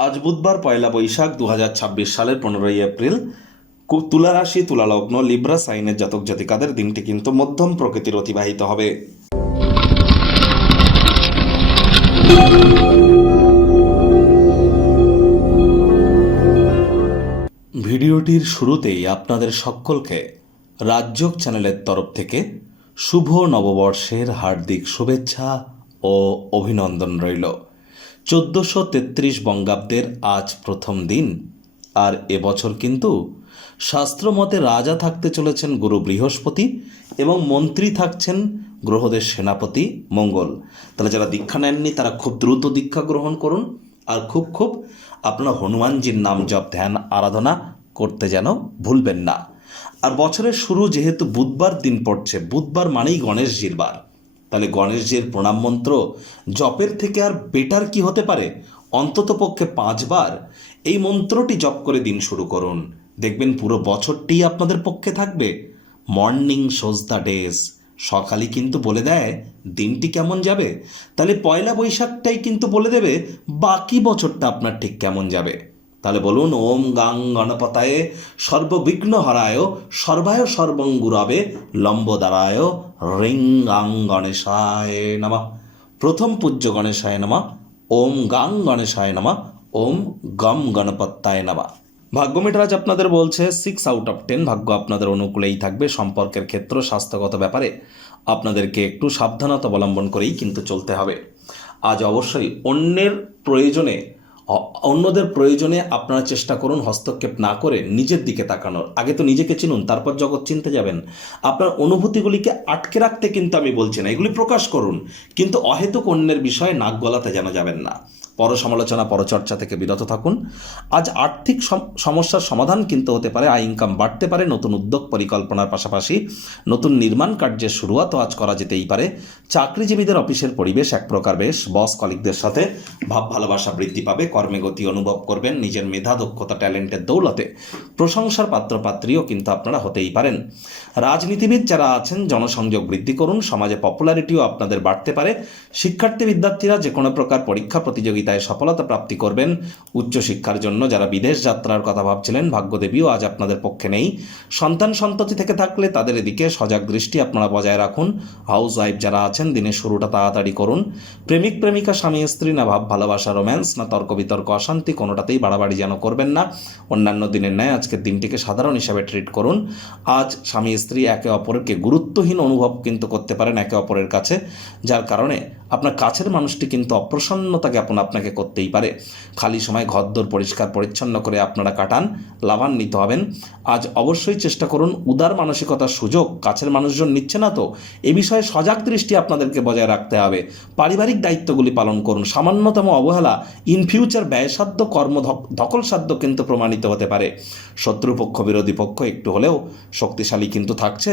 আজ বুধবার পয়লা বৈশাখ 2026 সালের 15 এপ্রিল। তুলা রাশি, তুলা লগ্ন, লিব্রা সাইনের জাতক জাতিকাদের দিনটি কিন্তু মধ্যম প্রকৃতির অতিবাহিত হবে। ভিডিওটির শুরুতেই আপনাদের সকলকে রাজযোগ চ্যানেলের তরফ থেকে শুভ নববর্ষের হার্দিক শুভেচ্ছা ও অভিনন্দন রইল। 1433 বঙ্গাব্দের আজ প্রথম দিন, আর এবছর কিন্তু শাস্ত্রমতে রাজা থাকতে চলেছেন গুরু বৃহস্পতি এবং মন্ত্রী থাকছেন গ্রহদের সেনাপতি মঙ্গল। তাহলে যারা দীক্ষা নেননি তারা খুব দ্রুত দীক্ষা গ্রহণ করুন, আর খুব আপনারা হনুমানজির নাম জপ ধ্যান আরাধনা করতে যেন ভুলবেন না। আর বছরের শুরু যেহেতু বুধবার দিন পড়ছে, বুধবার মানেই গণেশজির বার, তাহলে গণেশজির প্রণাম মন্ত্র জপের থেকে আর বেটার কি হতে পারে? অন্তত পক্ষে 5 বার এই মন্ত্রটি জপ করে দিন শুরু করুন, দেখবেন পুরো বছরটি আপনাদের পক্ষে থাকবে। মর্নিং শোজ দ্য ডেজ, সকালই কিন্তু বলে দেয় দিনটি কেমন যাবে। তাহলে পয়লা বৈশাখটাই কিন্তু বলে দেবে বাকি বছরটা আপনার ঠিক কেমন যাবে। তাহলে বলুন, ওম গাং গণপতায়ে সর্ববিঘ্ন হরায় সর্বায় সর্বঙ্গুরাবে লম্বদারায় রিং গাং গণেশায় নমঃ। প্রথম পূজ্য গণেশায় নমঃ। ওম গাং গণেশায় নমঃ। ওম গম গণপত্তায় নমঃ। ভাগ্য মিটার আজ আপনাদের বলছে 6/10। ভাগ্য আপনাদের অনুকূলেই থাকবে। সম্পর্কের ক্ষেত্র, স্বাস্থ্যগত ব্যাপারে আপনাদেরকে একটু সাবধানতা অবলম্বন করেই কিন্তু চলতে হবে। আজ অবশ্যই অন্যদের প্রয়োজনে আপনারা চেষ্টা করুন হস্তক্ষেপ না করে নিজের দিকে তাকানোর। আগে তো নিজেকে চিনুন, তারপর জগৎ চিনতে যাবেন। আপনার অনুভূতিগুলিকে আটকে রাখতে কিন্তু আমি বলছি না, এগুলি প্রকাশ করুন, কিন্তু অহেতুক অন্যের বিষয়ে নাক গলাতে যেন যাবেন না। পরসমালোচনা পরচর্চা থেকে বিরত থাকুন। আজ আর্থিক সমস্যার সমাধান কিন্তু হতে পারে, আয় ইনকাম বাড়তে পারে, নতুন উদ্যোগ পরিকল্পনার পাশাপাশি নতুন নির্মাণ কার্যের শুরুয়াতও আজ করা যেতেই পারে। চাকরিজীবীদের অফিসের পরিবেশ এক প্রকার বেশ, বস কলিগদের সাথে ভাব ভালোবাসা বৃদ্ধি পাবে, কর্মে গতি অনুভব করবেন, নিজের মেধা দক্ষতা ট্যালেন্টের দৌলতে প্রশংসার পাত্রপাত্রীও কিন্তু আপনারা হতেই পারেন। রাজনীতিবিদ যারা আছেন জনসংযোগ বৃদ্ধি করুন, সমাজে পপুলারিটিও আপনাদের বাড়তে পারে। শিক্ষার্থী বিদ্যার্থীরা যে কোনো প্রকার পরীক্ষা প্রতিযোগিতায় সফলতা প্রাপ্তি করবেন। উচ্চশিক্ষার জন্য যারা বিদেশ যাত্রার কথা ভাবছিলেন, ভাগ্যদেবীও আজ আপনাদের পক্ষে নেই। সন্তান সন্ততি থেকে থাকলে তাদের এদিকে সজাগ দৃষ্টি আপনারা বজায় রাখুন। হাউস ওয়াইফ যারা আছেন দিনের শুরুটা তাড়াতাড়ি করুন। প্রেমিক প্রেমিকা স্বামী স্ত্রী না ভাব ভালোবাসা রোম্যান্স না তর্ক বিতর্ক অশান্তি কোনোটাতেই বাড়াবাড়ি যেন করবেন না। অন্যান্য দিনের ন্যায় আজকের দিনটিকে সাধারণ হিসাবে ট্রিট করুন। আজ স্বামী স্ত্রী একে অপরকে গুরুত্বহীন অনুভব কিন্তু করতে পারেন একে অপরের কাছে, যার কারণে আপনার কাছের মানুষটি কিন্তু অপ্রসন্নতা জ্ঞাপন আপনাকে করতেই পারে। খালি সময় ঘরদোর পরিষ্কার পরিচ্ছন্ন করে আপনারা কাটান, লাভান্বিত হবেন। আজ অবশ্যই চেষ্টা করুন উদার মানসিকতার সুযোগ কাছের মানুষজন নিচ্ছে না তো এ বিষয়ে সজাগ দৃষ্টি আপনাদেরকে বজায় রাখতে হবে। পারিবারিক দায়িত্বগুলি পালন করুন। সামান্যতম অবহেলা ইন ফিউচার ব্যয়সাধ্য কর্ম ধকলসাধ্য কিন্তু প্রমাণিত হতে পারে। শত্রুপক্ষ বিরোধী পক্ষ একটু হলেও শক্তিশালী কিন্তু থাকছে।